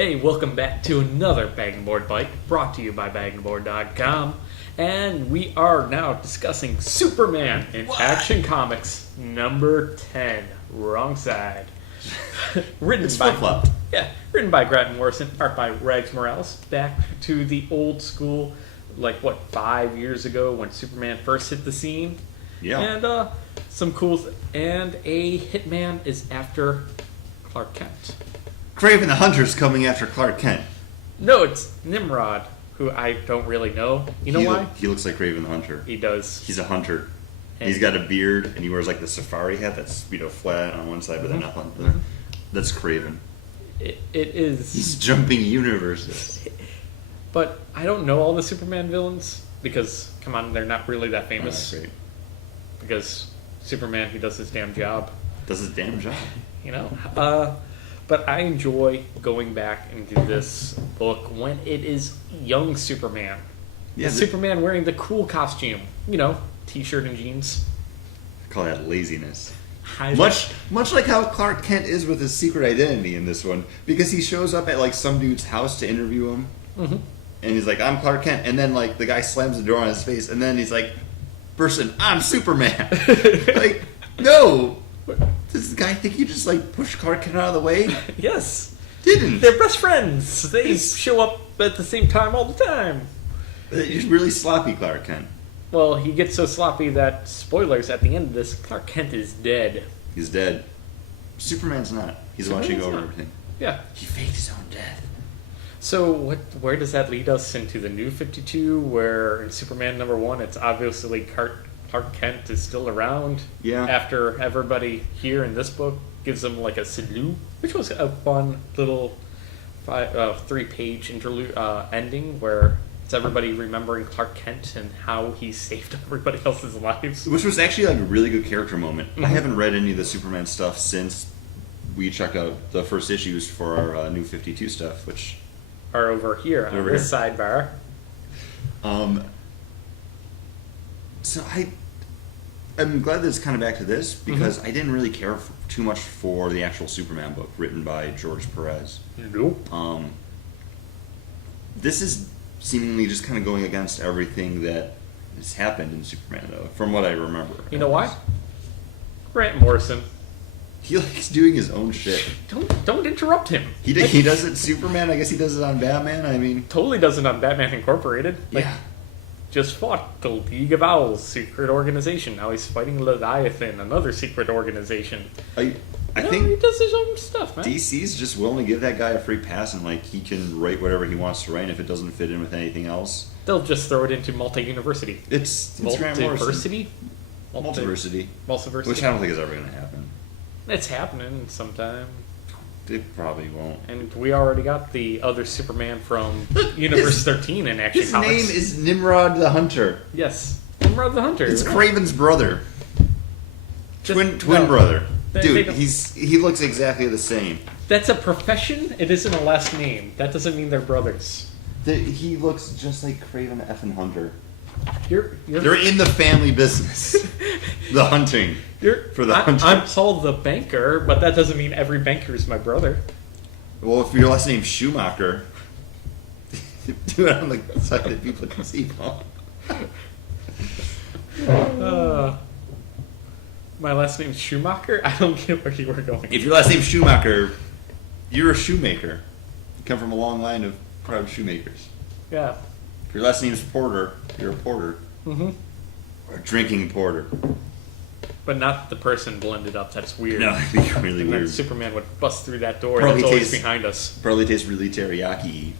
Hey, welcome back to another Bag Board Bite brought to you by bagandboard.com. And we are now discussing Superman in Action Comics number 10. Wrong side. written by Grant Morrisson, art by Rags Morales. Back to the old school, 5 years ago when Superman first hit the scene. Yeah. And some cool and a hitman is after Clark Kent. Kraven the Hunter's coming after Clark Kent. No, it's Nimrod, who I don't really know. You know why? He looks like Kraven the Hunter. He does. He's a hunter. And he's got a beard, and he wears the safari hat that's flat on one side, but then up on the other. That's Kraven. It is. He's jumping universes. But I don't know all the Superman villains because, come on, they're not really that famous. Great. Because Superman, he does his damn job. Does his damn job. But I enjoy going back into this book when it is young Superman. Yeah, Superman wearing the cool costume. T-shirt and jeans. I call that laziness. Much like how Clark Kent is with his secret identity in this one. Because he shows up at some dude's house to interview him. Mm-hmm. And he's like, I'm Clark Kent. And then the guy slams the door on his face. And then he's like, person, I'm Superman. No. Does the guy think you just push Clark Kent out of the way? Yes. Didn't. They're best friends. They show up at the same time all the time. He's really sloppy, Clark Kent. Well, he gets so sloppy that, spoilers, at the end of this, Clark Kent is dead. He's dead. Superman's not. He's watching over everything. Yeah. He faked his own death. So where does that lead us into the New 52, where in Superman number 1, it's obviously Clark Kent is still around. Yeah. After everybody here in this book gives him a salute, which was a fun little 3-page interlude ending where it's everybody remembering Clark Kent and how he saved everybody else's lives. Which was actually a really good character moment. Mm-hmm. I haven't read any of the Superman stuff since we checked out the first issues for our New 52 stuff, which are over here on this sidebar. So I'm glad that it's kind of back to this because I didn't really care too much for the actual Superman book written by George Perez. Nope. This is seemingly just kind of going against everything that has happened in Superman, though, from what I remember. You know why? Grant Morrison. He likes doing his own shit. Don't interrupt him. He does it Superman. I guess he does it on Batman. I mean, totally does it on Batman Incorporated. Yeah. Just fought the League of Owls secret organization. Now he's fighting Leviathan, another secret organization. I think he does his own stuff, man. DC's just willing to give that guy a free pass and he can write whatever he wants to write. And if it doesn't fit in with anything else, they'll just throw it into multi-university. It's Grant Morrison. Multiversity. Which I don't think is ever going to happen. It's happening sometime. It probably won't. And we already got the other Superman from Universe 13 in Action Comics. His name is Nimrod the Hunter. Yes, Nimrod the Hunter. It's Kraven's brother. Twin brother. Dude, he looks exactly the same. That's a profession. It isn't a last name. That doesn't mean they're brothers. He looks just like Kraven effing Hunter. They're in the family business. The hunting. Hunters. I'm Paul the banker, but that doesn't mean every banker is my brother. Well, if your last name's Schumacher, do it on the side that people can see, Paul. My last name's Schumacher? I don't get where you were going. If your last name's Schumacher, you're a shoemaker. You come from a long line of proud shoemakers. Yeah. If your last name's Porter, you're a porter. Mm-hmm. Or drinking porter. But not the person blended up. That's weird. No, that'd be really weird. Superman would bust through that door that's always behind us. Probably tastes really teriyaki.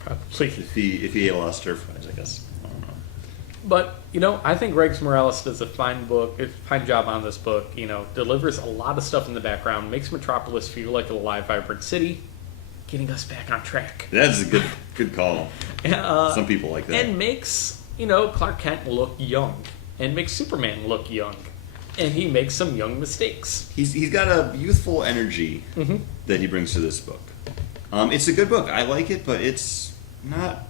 Probably. If he ate a lot of stir fries, I guess. I don't know. But, I think Rags Morales does a fine job on this book. Delivers a lot of stuff in the background, makes Metropolis feel like a live, vibrant city, getting us back on track. That's a good call. Some people like that. And makes, Clark Kent look young. And makes Superman look young. And he makes some young mistakes. He's got a youthful energy that he brings to this book. It's a good book. I like it, but it's not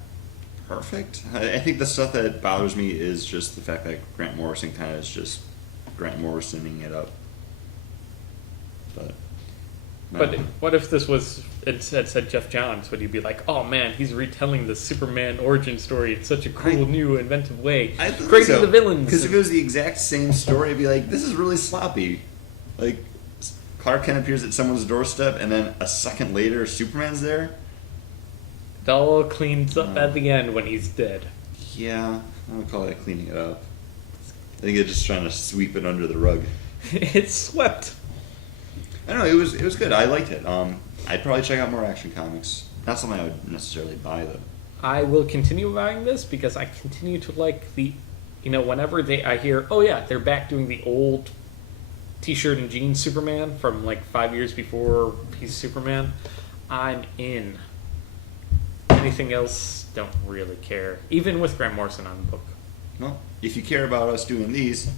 perfect. I think the stuff that bothers me is just the fact that Grant Morrison kind of is just Grant Morrisoning it up. But But what if this was it said Jeff Johns? Would you be like, oh man, he's retelling the Superman origin story in such a cool, new, inventive way, creating the villains? Because if it was the exact same story, I'd be like, this is really sloppy. Like, Clark Kent appears at someone's doorstep, and then a second later, Superman's there. It all cleans up at the end when he's dead. Yeah, I would call that cleaning it up. I think they're just trying to sweep it under the rug. It's swept. I don't know, it was good. I liked it. I'd probably check out more Action Comics. Not something I would necessarily buy, though. I will continue buying this because I continue to like the, whenever I hear, oh yeah, they're back doing the old T-shirt and jeans Superman from like 5 years before he's Superman, I'm in. Anything else, don't really care. Even with Grant Morrison on the book. Well, if you care about us doing these,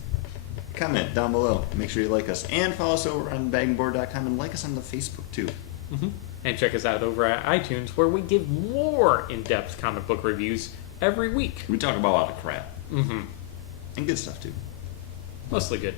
comment down below. Make sure you like us. And follow us over on bagandboard.com and like us on the Facebook, too. Mm-hmm. And check us out over at iTunes, where we give more in-depth comic book reviews every week. We talk about a lot of crap. Mm-hmm. And good stuff, too. Mostly good.